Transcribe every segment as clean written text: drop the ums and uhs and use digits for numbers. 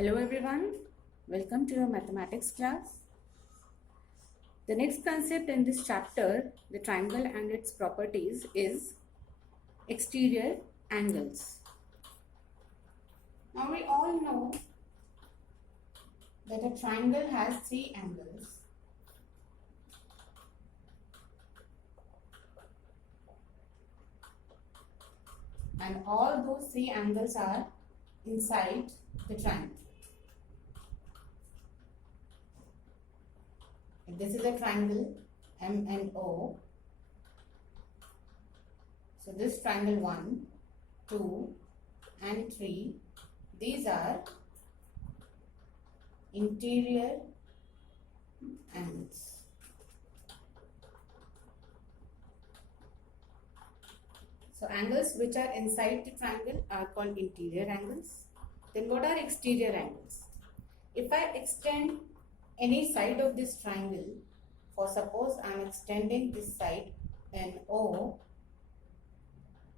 Hello everyone, welcome to your mathematics class. The next concept in this chapter, the triangle and its properties, is exterior angles. Now we all know that a triangle has three angles. And all those three angles are inside the triangle. This is a triangle M and O. So this triangle 1, 2 and 3, these are interior angles. So angles which are inside the triangle are called interior angles. Then what are exterior angles? If I extend any side of this triangle, for suppose I am extending this side NO,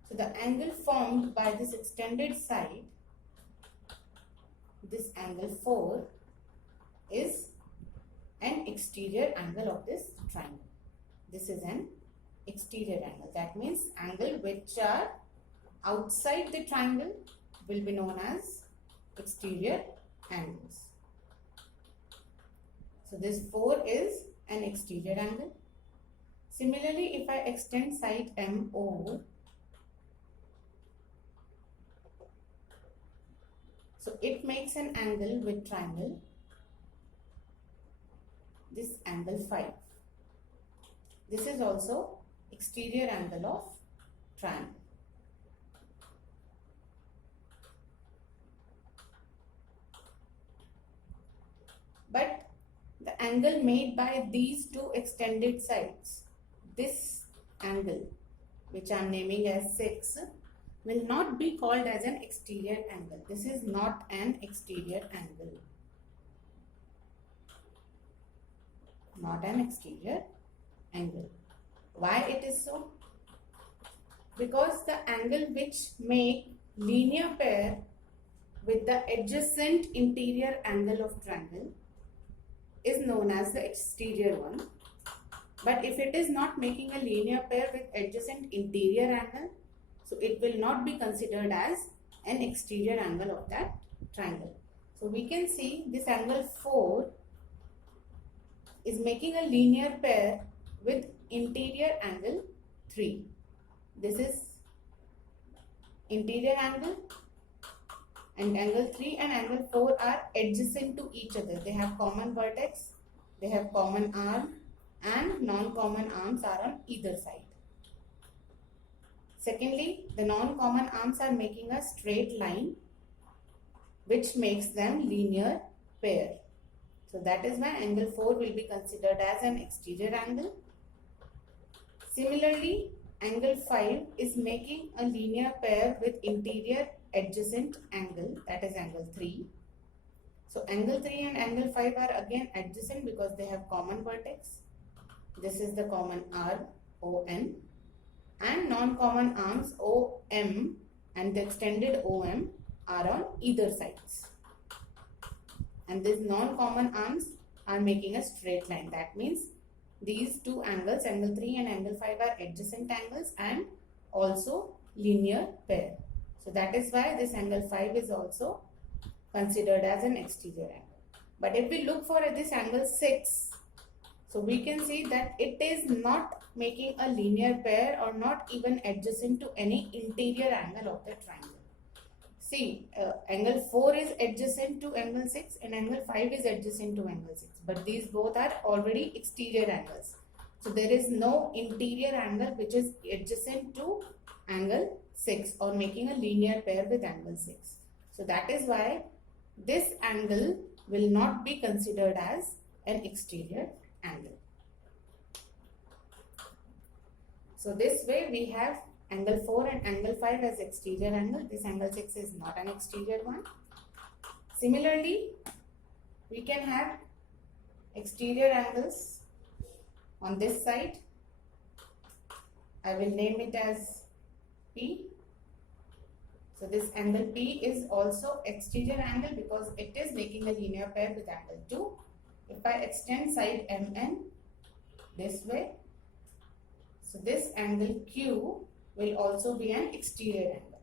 so the angle formed by this extended side, this angle 4, is an exterior angle of this triangle. This is an exterior angle. That means angle which are outside the triangle will be known as exterior angles. So this 4 is an exterior angle. Similarly, if I extend side MO, so it makes an angle with triangle, this angle 5. This is also exterior angle of triangle. But the angle made by these two extended sides, this angle which I am naming as 6, will not be called as an exterior angle. This is not an exterior angle. Not an exterior angle. Why it is so? Because the angle which make linear pair with the adjacent interior angle of triangle is known as the exterior one. But if it is not making a linear pair with adjacent interior angle, so it will not be considered as an exterior angle of that triangle. So we can see this angle 4 is making a linear pair with interior angle 3. This is interior angle, and angle 3 and angle 4 are adjacent to each other. They have common vertex, they have common arm, and non-common arms are on either side. Secondly, the non-common arms are making a straight line which makes them linear pair. So that is why angle 4 will be considered as an exterior angle. Similarly, angle 5 is making a linear pair with interior adjacent angle, that is angle 3. So angle 3 and angle 5 are again adjacent because they have common vertex. This is the common arm ON, and non-common arms OM and the extended OM are on either sides. And these non-common arms are making a straight line. That means these two angles, angle 3 and angle 5, are adjacent angles and also linear pair. So that is why this angle 5 is also considered as an exterior angle. But if we look for this angle 6, so we can see that it is not making a linear pair or not even adjacent to any interior angle of the triangle. See, angle 4 is adjacent to angle 6 and angle 5 is adjacent to angle 6. But these both are already exterior angles. So there is no interior angle which is adjacent to angle 6 or making a linear pair with angle 6. So that is why this angle will not be considered as an exterior angle. So this way we have angle 4 and angle 5 as exterior angle. This angle 6 is not an exterior one. Similarly, we can have exterior angles on this side. I will name it as P. So this angle P is also exterior angle because it is making a linear pair with angle 2. If I extend side MN this way, so this angle Q will also be an exterior angle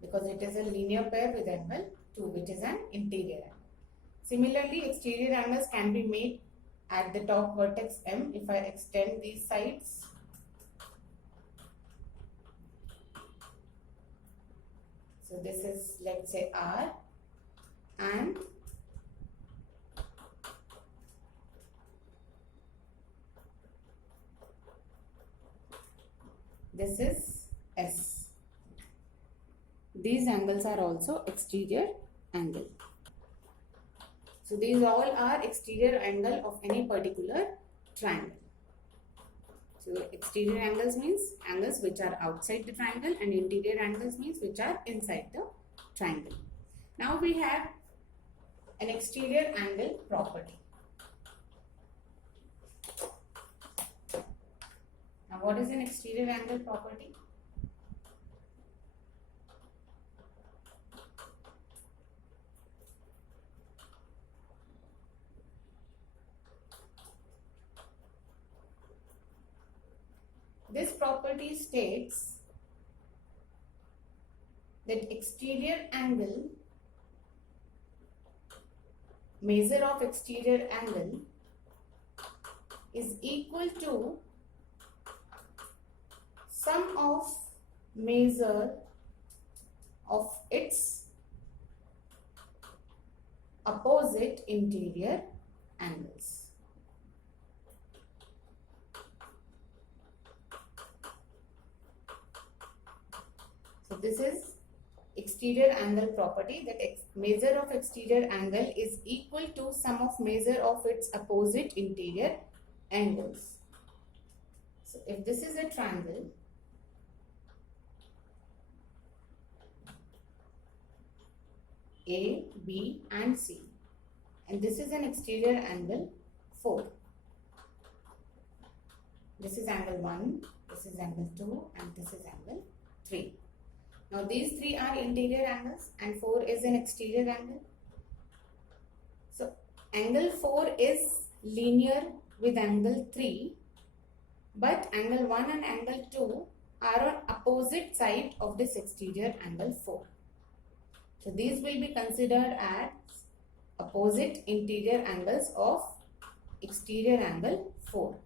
because it is a linear pair with angle 2, which is an interior angle. Similarly, exterior angles can be made at the top vertex M. If I extend these sides, so this is, let's say, R, and this is S. These angles are also exterior angle. So these all are exterior angle of any particular triangle. So exterior angles means angles which are outside the triangle, and interior angles means which are inside the triangle. Now we have an exterior angle property. Now what is an exterior angle property? This property states that exterior angle, measure of exterior angle is equal to sum of measure of its opposite interior angles. So this is exterior angle property, that measure of exterior angle is equal to sum of measure of its opposite interior angles. So if this is a triangle, A, B and C, and this is an exterior angle 4. This is angle 1, this is angle 2 and this is angle 3. Now these 3 are interior angles and 4 is an exterior angle. So angle 4 is linear with angle 3, but angle 1 and angle 2 are on opposite side of this exterior angle 4. So these will be considered as opposite interior angles of exterior angle 4.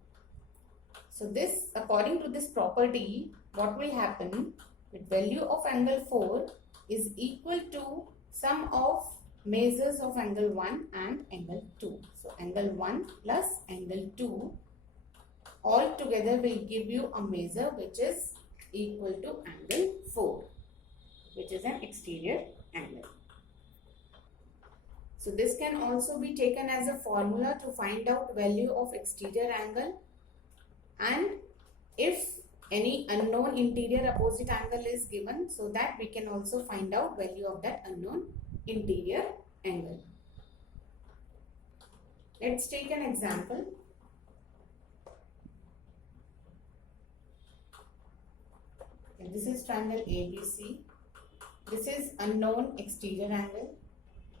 So this, according to this property, what will happen? The value of angle 4 is equal to sum of measures of angle 1 and angle 2. So angle 1 plus angle 2 all together will give you a measure which is equal to angle 4, which is an exterior angle. So this can also be taken as a formula to find out value of exterior angle, and if any unknown interior opposite angle is given, so that we can also find out value of that unknown interior angle. Let's take an example. Okay, this is triangle ABC. This is unknown exterior angle,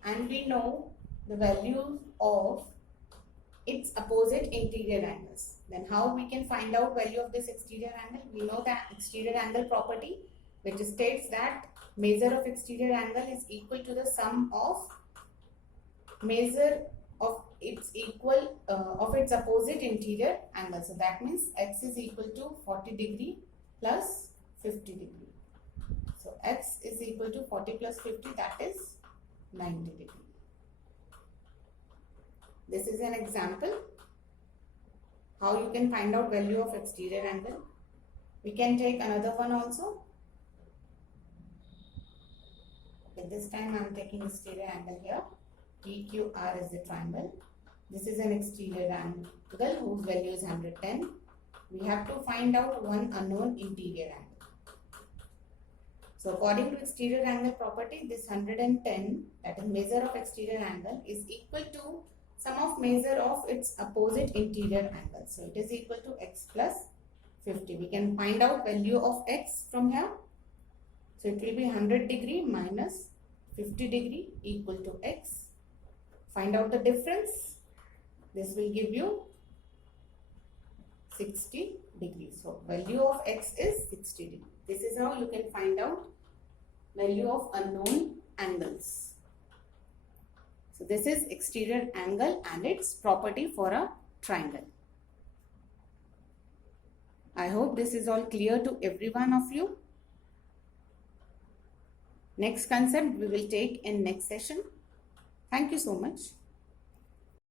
and we know the value of its opposite interior angles. Then how we can find out value of this exterior angle? We know that exterior angle property, which states that measure of exterior angle is equal to the sum of measure of its opposite interior angle. So that means x is equal to 40 degree plus 50 degree. So x is equal to 40 plus 50, that is 90 degree. This is an example how you can find out value of exterior angle. We can take another one also. At this time I am taking exterior angle here. PQR is the triangle. This is an exterior angle whose value is 110. We have to find out one unknown interior angle. So according to exterior angle property, this 110, that is measure of exterior angle, is equal to sum of measure of its opposite interior angle. So it is equal to x plus 50. We can find out value of x from here. So it will be 100 degree minus 50 degree equal to x. Find out the difference. This will give you 60 degrees. So value of x is 60 degree. This is how you can find out value of unknown angles. So this is exterior angle and its property for a triangle. I hope this is all clear to every one of you. Next concept we will take in next session. Thank you so much.